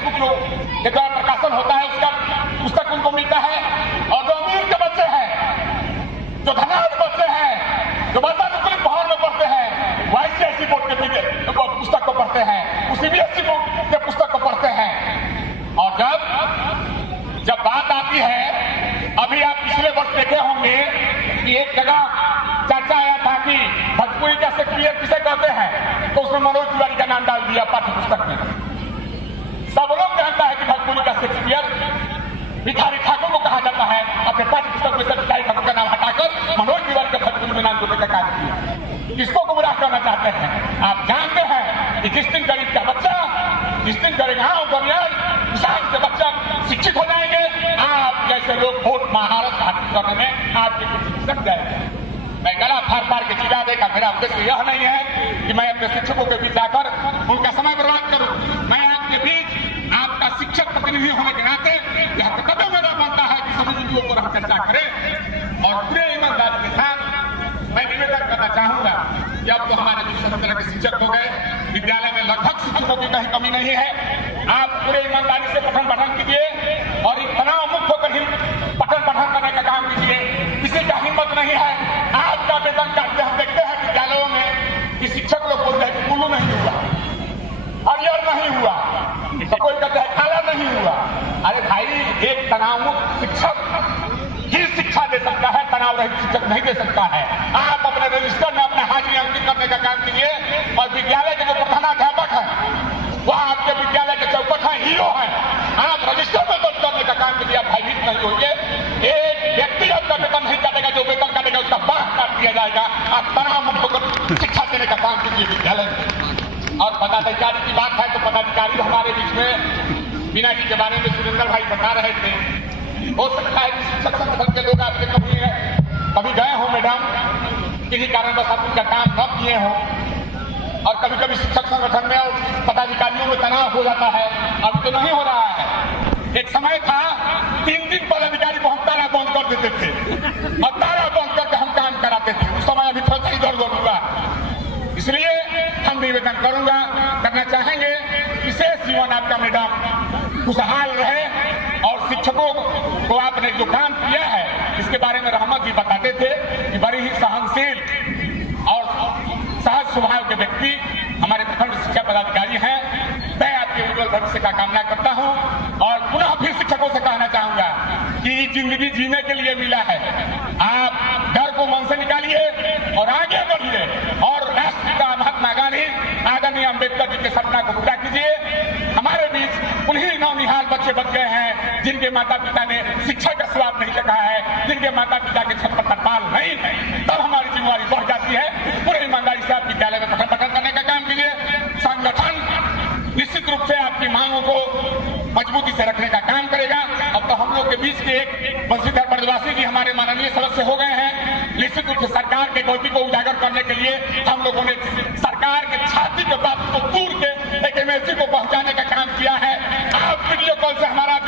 Text book के द्वारा प्रकाशन होता है उसका पुस्तक उनको मिलता है। और जो अमीर के बच्चे हैं, जो धनाढ़ बच्चे हैं, जो वातानुकूलित माहौल में पढ़ते हैं, वो ICSE बोर्ड के पुस्तक को पढ़ते हैं, उसी CBSE बोर्ड के पुस्तक को पढ़ते हैं। और जब बात आती है, अभी आप पिछले वर्ष देखे होंगे कि एक जगह चर्चा आया था कि भोजपुरी का शेक्सपियर किसे कहते हैं, तो उसमें मनोज तिवारी का नाम डाल दिया पाठ्य पुस्तक में। सब लोग जानता है कि भोजपुरी का शेक्सपियर भिखारी ठाकुर को कहा जाता है। अपने पाठ्य पुस्तक में से भिखारी ठाकुर का नाम हटाकर मनोज तिवारी का भोजपुरी में नाम जोड़ने का कार्य किया। किसको गुमराह करना चाहते हैं? आप जानते हैं कि जिस दिन गरीब का बच्चा, जिस दिन गाँव गलियार किसान के बच्चा शिक्षित हो जाएंगे, आप जैसे लोग बहुत महारत हासिल करने में आपके कुछ सक जाएंगे। मैं गला फाड़ फाड़ के चिढ़ा देगा, मेरा उद्देश्य यह नहीं है कि मैं अपने शिक्षकों के बीच जाकर उनका समय बर्बाद करूं। मैं आपके बीच आपका शिक्षक प्रतिनिधि होने के नाते यह कर्तव्य मेरा बनता है कि सभी बिंदुओं पर हम चर्चा करें और पूरे ईमानदारी के साथ मैं निवेदन करना चाहूंगा कि अब तो हमारे जो सभी तरह के शिक्षक हो गए, विद्यालय में लगभग शिक्षकों की कहीं कमी नहीं है। आप पूरे ईमानदारी से पठन पाठन कीजिए और तनाव मुक्त होकर ही पठन पाठन करने का काम कीजिए। किसी का हिम्मत नहीं है आपका वेतन काटते। हम देखते हैं विद्यालयों में कि शिक्षक लोग बोलते हैं कि कुल्लू नहीं हुआ, हरियर नहीं हुआ, तो कोई कहता है काला नहीं हुआ। अरे भाई, एक तनाव मुक्त शिक्षक ही शिक्षा दे सकता है, तनाव रहित शिक्षक नहीं दे सकता है। आप अपने रजिस्टर में अपने हाजिरी अंकित करने का काम कीजिए और विद्यालय के जो प्रधानाध्यापक हैं वह आपके विद्यालय के चौपट हैं, हीरो हैं। आप रजिस्टर में दर्ज करने का काम कीजिए, भयभीत नहीं होइए। एक व्यक्ति आपका वेतन नहीं काटेगा, जो वेतन काटेगा उसका बाह काट दिया जाएगा। आप तनाव मुक्त होकर शिक्षा देने का काम कीजिए विद्यालय में। और पदाधिकारी की बात है तो पदाधिकारी हमारे बीच में मीना जी के बारे में सुरेंद्र भाई बता रहे थे। हो सकता है कि शिक्षक संगठन के लोग आपके कभी गए हो मैडम, किसी कारणवश आप उनका काम न किए हो, और कभी कभी शिक्षक संगठन में और पदाधिकारियों में तनाव हो जाता है। अब तो नहीं हो रहा है। एक समय था 3 पदाधिकारी को हम ताला बंद कर देते थे और ताला बंद करके हम काम कराते थे। उस समय अभी थोड़ा सा इधर उधर हुआ, इसलिए हम निवेदन करना चाहेंगे विशेष जीवन आपका मैडम खुशहाल रहे। और शिक्षकों को आपने जो काम किया है इसके बारे में रहमत जी बताते थे कि बड़ी ही सहनशील और सहज स्वभाव के व्यक्ति हमारे प्रखंड शिक्षा पदाधिकारी हैं। मैं आपके उज्जवल भविष्य का कामना करता हूं और पुनः फिर शिक्षकों से कहना चाहूंगा कि जिंदगी जीने के लिए मिला है। आप डर को मन से निकालिए और आगे बढ़िए और राष्ट्रपिता महात्मा गांधी आदरणीय अम्बेडकर जी के सपना को पूरा कीजिए। हमारे बीच उन्हीं नौनिहाल बच्चे बच गए हैं जिनके माता पिता ने शिक्षा का स्वाद नहीं चखा है, जिनके माता पिता के छत पर तरपाल नहीं है। तब हमारी जिम्मेवारी बढ़ जाती है। पूरे ईमानदारी से आप विद्यालय में पठन पाठन करने का काम कीजिए। संगठन निश्चित रूप से आपकी मांगों को मजबूती से रखने का काम करेगा। अब तो हम लोग के बीच के एक बंशीधर ब्रजवासी जी हमारे माननीय सदस्य हो गए हैं। निश्चित रूप से सरकार के गलती को उजागर करने के लिए हम लोगों ने सरकार के छाती के बात को दूर के एक MLC को पहुंचाने का काम किया है। आप वीडियो कॉल से हमारा